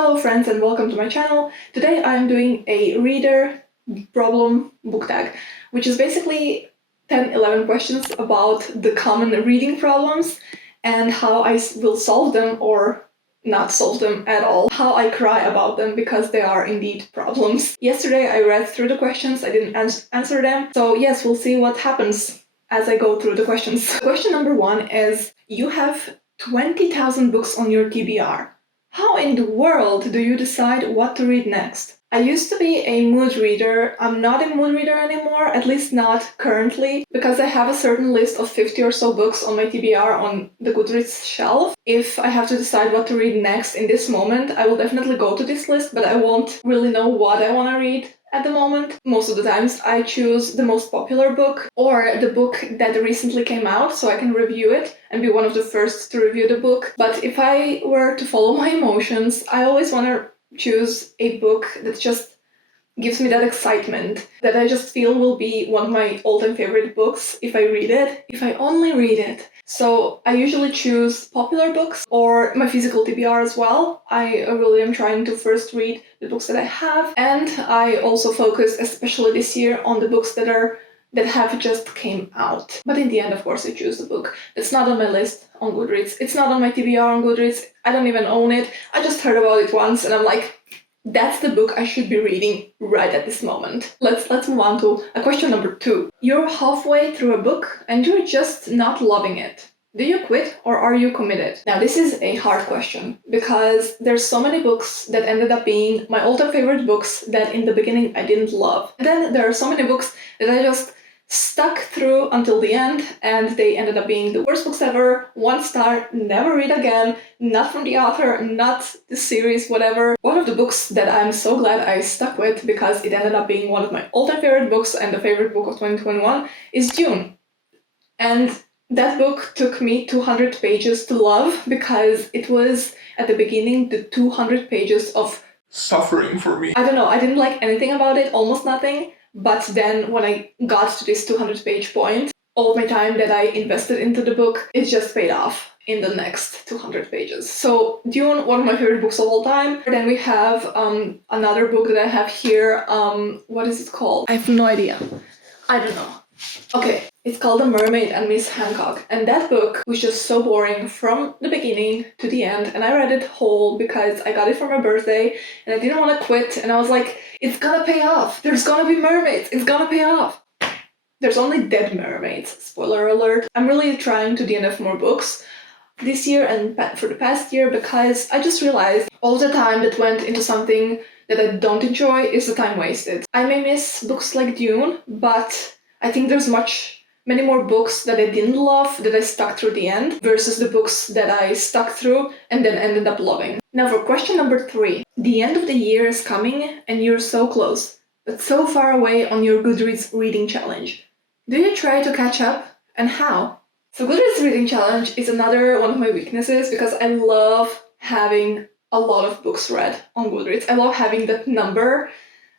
Hello friends and welcome to my channel. Today I'm doing a reader problem book tag, which is basically 10-11 questions about the common reading problems and how I will solve them or not solve them at all. How I cry about them because they are indeed problems. Yesterday I read through the questions, I didn't answer them. So yes, we'll see what happens as I go through the questions. Question number 1 is, you have 20,000 books on your TBR. How in the world do you decide what to read next? I used to be a mood reader. I'm not a mood reader anymore, at least not currently, because I have a certain list of 50 or so books on my TBR on the Goodreads shelf. If I have to decide what to read next in this moment, I will definitely go to this list, but I won't really know what I want to read at the moment. Most of the times I choose the most popular book or the book that recently came out so I can review it and be one of the first to review the book. But if I were to follow my emotions, I always want to choose a book that just gives me that excitement, that I just feel will be one of my all-time favorite books if I read it, if I only read it. So I usually choose popular books or my physical TBR as well. I really am trying to first read the books that I have, and I also focus, especially this year, on the books that have just came out. But in the end, of course, I choose the book that's not on my list on Goodreads. It's not on my TBR on Goodreads. I don't even own it. I just heard about it once and I'm like, that's the book I should be reading right at this moment. Let's move on to question number 2. You're halfway through a book and you're just not loving it. Do you quit or are you committed? Now this is a hard question because there's so many books that ended up being my all-time favorite books that in the beginning I didn't love. And then there are so many books that I just stuck through until the end and they ended up being the worst books ever, 1 star, never read again, not from the author, not the series, whatever. One of the books that I'm so glad I stuck with because it ended up being one of my all-time favorite books and the favorite book of 2021 is Dune. And that book took me 200 pages to love because it was at the beginning the 200 pages of suffering for me. I don't know, I didn't like anything about it, almost nothing. But then when I got to this 200-page point, all of my time that I invested into the book, it just paid off in the next 200 pages. So Dune, one of my favorite books of all time. Then we have another book that I have here. What is it called? I have no idea. I don't know. Okay, it's called The Mermaid and Miss Hancock. And that book was just so boring from the beginning to the end. And I read it whole because I got it for my birthday and I didn't want to quit. And I was like, it's gonna pay off. There's gonna be mermaids. It's gonna pay off. There's only dead mermaids. Spoiler alert. I'm really trying to DNF more books this year and for the past year because I just realized all the time that went into something that I don't enjoy is the time wasted. I may miss books like Dune, but I think there's many more books that I didn't love that I stuck through the end versus the books that I stuck through and then ended up loving. Now for question number 3. The end of the year is coming and you're so close, but so far away on your Goodreads reading challenge. Do you try to catch up and how? So Goodreads reading challenge is another one of my weaknesses because I love having a lot of books read on Goodreads. I love having that number,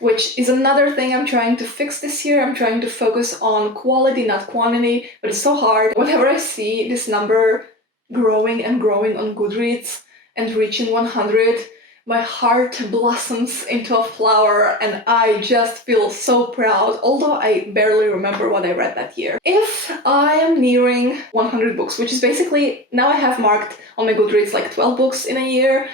which is another thing I'm trying to fix this year. I'm trying to focus on quality, not quantity, but it's so hard. Whenever I see this number growing and growing on Goodreads and reaching 100, my heart blossoms into a flower and I just feel so proud, although I barely remember what I read that year. If I am nearing 100 books, which is basically, now I have marked on my Goodreads like 12 books in a year,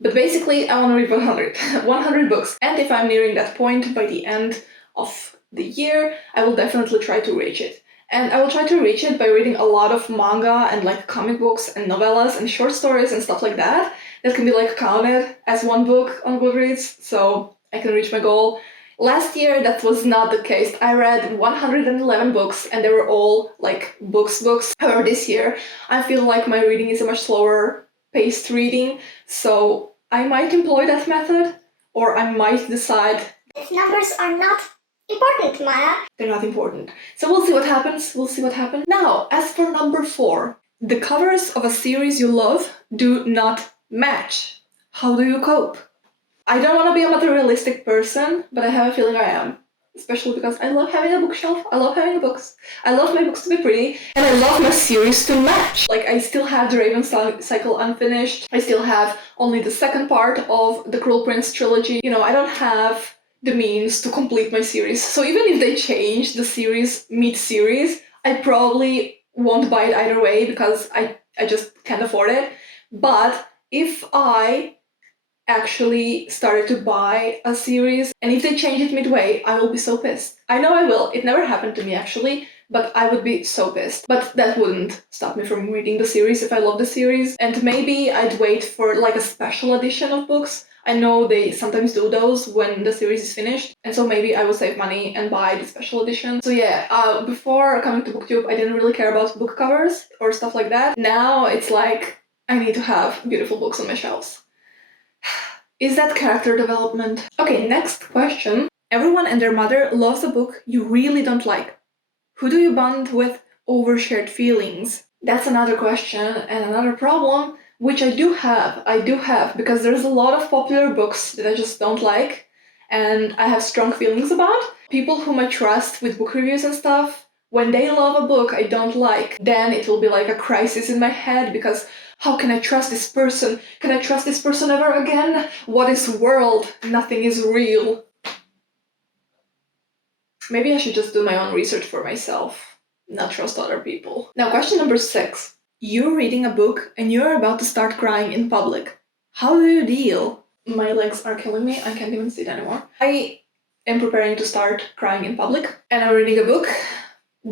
but basically, I want to read 100 books. And if I'm nearing that point by the end of the year, I will definitely try to reach it. And I will try to reach it by reading a lot of manga and like comic books and novellas and short stories and stuff like that. That can be like counted as one book on Goodreads, so I can reach my goal. Last year, that was not the case. I read 111 books and they were all like books. However, this year, I feel like my reading is a much slower paced reading, so I might employ that method, or I might decide these numbers are not important, Maya. They're not important. So we'll see what happens. Now, as for number 4, the covers of a series you love do not match. How do you cope? I don't want to be a materialistic person, but I have a feeling I am. especially because I love having a bookshelf, I love having books, I love my books to be pretty, and I love my series to match. Like, I still have the Raven cycle unfinished, I still have only the second part of the Cruel Prince trilogy. You know, I don't have the means to complete my series, so even if they change the series mid-series, I probably won't buy it either way because I just can't afford it. But if I actually started to buy a series, and if they change it midway, I will be so pissed. I know I will. It never happened to me actually, but I would be so pissed. But that wouldn't stop me from reading the series if I love the series. And maybe I'd wait for like a special edition of books. I know they sometimes do those when the series is finished, and so maybe I will save money and buy the special edition. So yeah, before coming to BookTube, I didn't really care about book covers or stuff like that. Now it's like, I need to have beautiful books on my shelves. Is that character development? Okay, next question. Everyone and their mother loves a book you really don't like. Who do you bond with over shared feelings? That's another question and another problem, which I do have, because there's a lot of popular books that I just don't like, and I have strong feelings about. People whom I trust with book reviews and stuff, when they love a book I don't like, then it will be like a crisis in my head, because how can I trust this person? Can I trust this person ever again? What is world? Nothing is real. Maybe I should just do my own research for myself, not trust other people. Now, question number 6. You're reading a book and you're about to start crying in public. How do you deal? My legs are killing me, I can't even sit anymore. I am preparing to start crying in public, and I'm reading a book.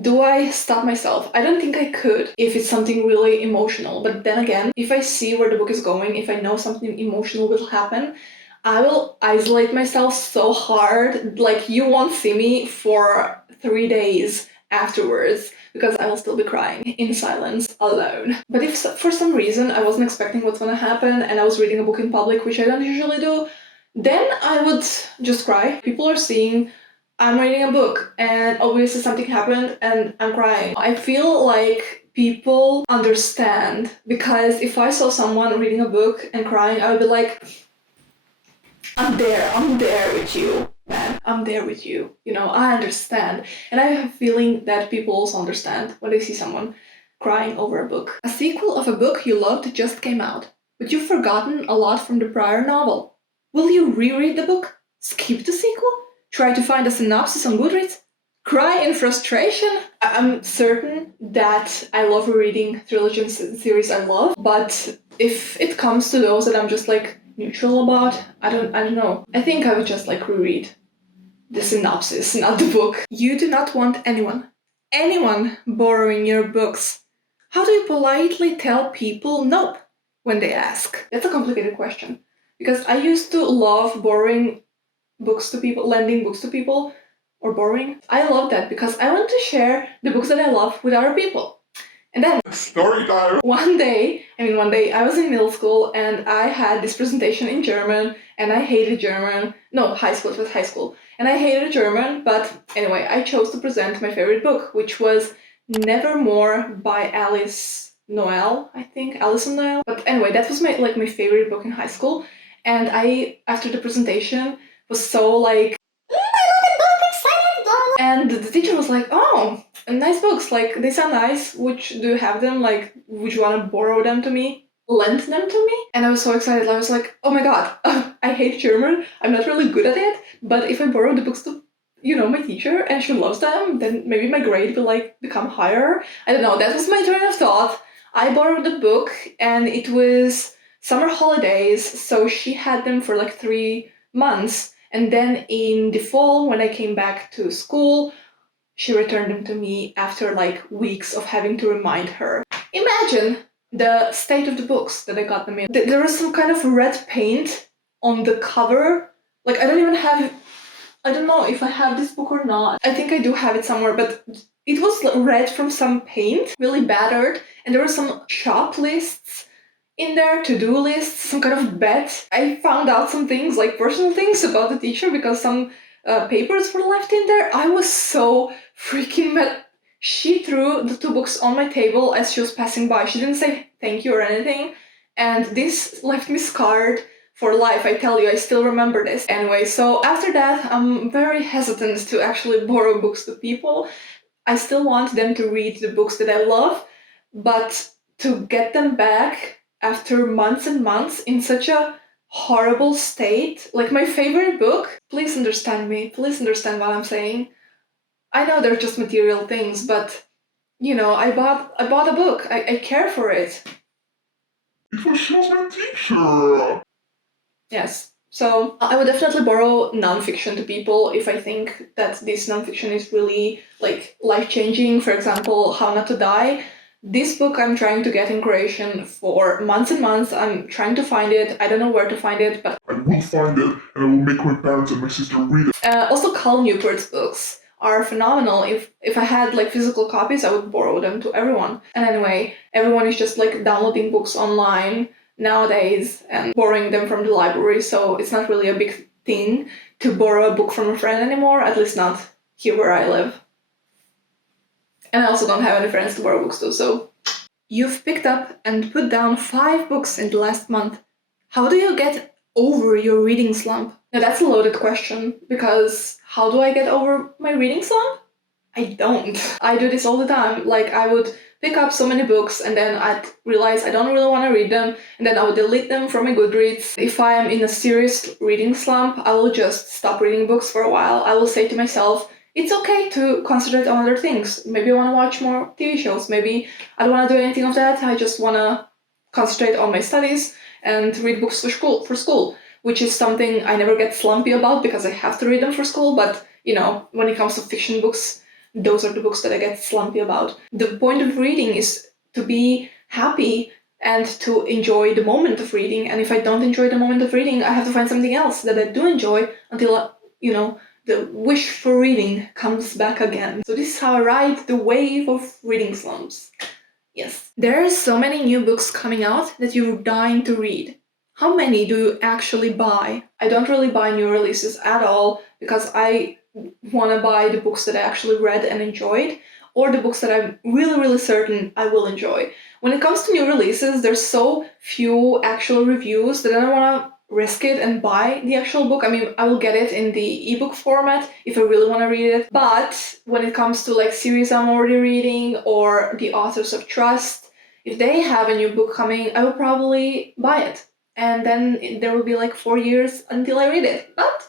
Do I stop myself? I don't think I could if it's something really emotional, but then again, if I see where the book is going, if I know something emotional will happen, I will isolate myself so hard, like you won't see me for 3 days afterwards, because I will still be crying in silence, alone. But if for some reason I wasn't expecting what's gonna happen and I was reading a book in public, which I don't usually do, then I would just cry. People are seeing I'm reading a book and obviously something happened and I'm crying. I feel like people understand, because if I saw someone reading a book and crying, I would be like, I'm there with you, man. I'm there with you. You know, I understand. And I have a feeling that people also understand when they see someone crying over a book. A sequel of a book you loved just came out, but you've forgotten a lot from the prior novel. Will you reread the book? Skip the sequel? Try to find a synopsis on Goodreads? Cry in frustration? I'm certain that I love reading trilogies and series I love, but if it comes to those that I'm just like neutral about, I don't know. I think I would just like reread the synopsis, not the book. You do not want anyone borrowing your books. How do you politely tell people nope when they ask? That's a complicated question, because I used to love borrowing books to people, lending books to people, or borrowing. I love that because I want to share the books that I love with other people. And then story time. One day I was in middle school and I had this presentation in German and I hated German. No, high school, it was high school. And I hated German, but anyway, I chose to present my favorite book, which was Nevermore by Noel, I think, Alyson Noel. But anyway, that was my favorite book in high school. And I, after the presentation, was so like, and the teacher was like, oh, nice books, like they sound nice, do you have them, like would you want to borrow them to me, lend them to me? And I was so excited. I was like, oh my god, I hate German, I'm not really good at it, but if I borrow the books to, you know, my teacher and she loves them, then maybe my grade will like become higher. I don't know, that was my train of thought. I borrowed the book and it was summer holidays, so she had them for like 3 months. And then in the fall, when I came back to school, she returned them to me after like weeks of having to remind her. Imagine the state of the books that I got them in. There was some kind of red paint on the cover. Like I don't know if I have this book or not. I think I do have it somewhere, but it was red from some paint, really battered, and there were some shop lists in there, to-do lists, some kind of bet. I found out some things, like personal things about the teacher, because some papers were left in there. I was so freaking mad. She threw the 2 books on my table as she was passing by. She didn't say thank you or anything, and this left me scarred for life. I tell you, I still remember this. Anyway, so after that, I'm very hesitant to actually borrow books to people. I still want them to read the books that I love, but to get them back after months and months in such a horrible state, like my favorite book, please understand me, please understand what I'm saying. I know they're just material things, but you know, I bought a book. I care for it. It was she was my teacher. Yes. So I would definitely borrow nonfiction to people if I think that this nonfiction is really like life-changing. For example, How Not to Die. This book I'm trying to get in Croatian for months and months. I'm trying to find it. I don't know where to find it, but I will find it and I will make my parents and my sister read it. also Cal Newport's books are phenomenal. If I had like physical copies, I would borrow them to everyone. And anyway, everyone is just like downloading books online nowadays and borrowing them from the library, so it's not really a big thing to borrow a book from a friend anymore, at least not here where I live. And I also don't have any friends to borrow books to, so... You've picked up and put down 5 books in the last month. How do you get over your reading slump? Now that's a loaded question, because how do I get over my reading slump? I don't. I do this all the time. Like, I would pick up so many books and then I'd realize I don't really want to read them, and then I would delete them from my Goodreads. If I am in a serious reading slump, I will just stop reading books for a while. I will say to myself, it's okay to concentrate on other things. Maybe I want to watch more TV shows. Maybe I don't want to do anything of that. I just want to concentrate on my studies and read books for school, which is something I never get slumpy about because I have to read them for school. But, you know, when it comes to fiction books, those are the books that I get slumpy about. The point of reading is to be happy and to enjoy the moment of reading. And if I don't enjoy the moment of reading, I have to find something else that I do enjoy until, you know, the wish for reading comes back again. So this is how I ride the wave of reading slumps. Yes. There are so many new books coming out that you're dying to read. How many do you actually buy? I don't really buy new releases at all because I want to buy the books that I actually read and enjoyed, or the books that I'm really, really certain I will enjoy. When it comes to new releases, there's so few actual reviews that I don't want to risk it and buy the actual book. I mean, I will get it in the ebook format if I really want to read it. But when it comes to like series I'm already reading or the authors of trust, if they have a new book coming, I will probably buy it. And then there will be like 4 years until I read it. But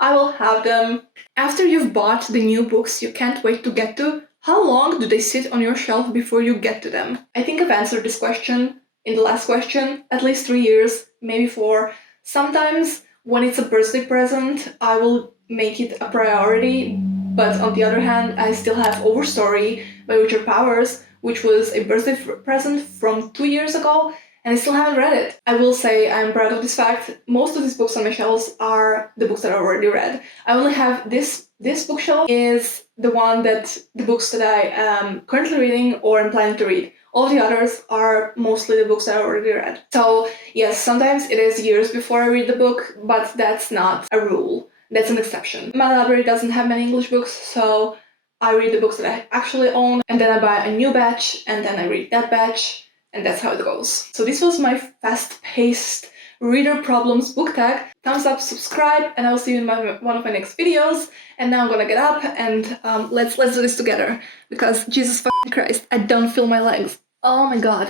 I will have them. After you've bought the new books you can't wait to get to, how long do they sit on your shelf before you get to them? I think I've answered this question in the last question. At least 3 years, maybe 4. Sometimes when it's a birthday present, I will make it a priority. But on the other hand, I still have Overstory by Richard Powers, which was a birthday present from 2 years ago, and I still haven't read it. I will say I'm proud of this fact. Most of these books on my shelves are the books that I already read. I only have this bookshelf is the one that the books that I am currently reading or am planning to read. All the others are mostly the books that I already read. So yes, sometimes it is years before I read the book, but that's not a rule. That's an exception. My library doesn't have many English books, so I read the books that I actually own, and then I buy a new batch, and then I read that batch, and that's how it goes. So this was my fast-paced reader problems book tag. Thumbs up, subscribe, and I'll see you in one of my next videos. And now I'm gonna get up and let's do this together, because Jesus fucking Christ, I don't feel my legs. Oh my god.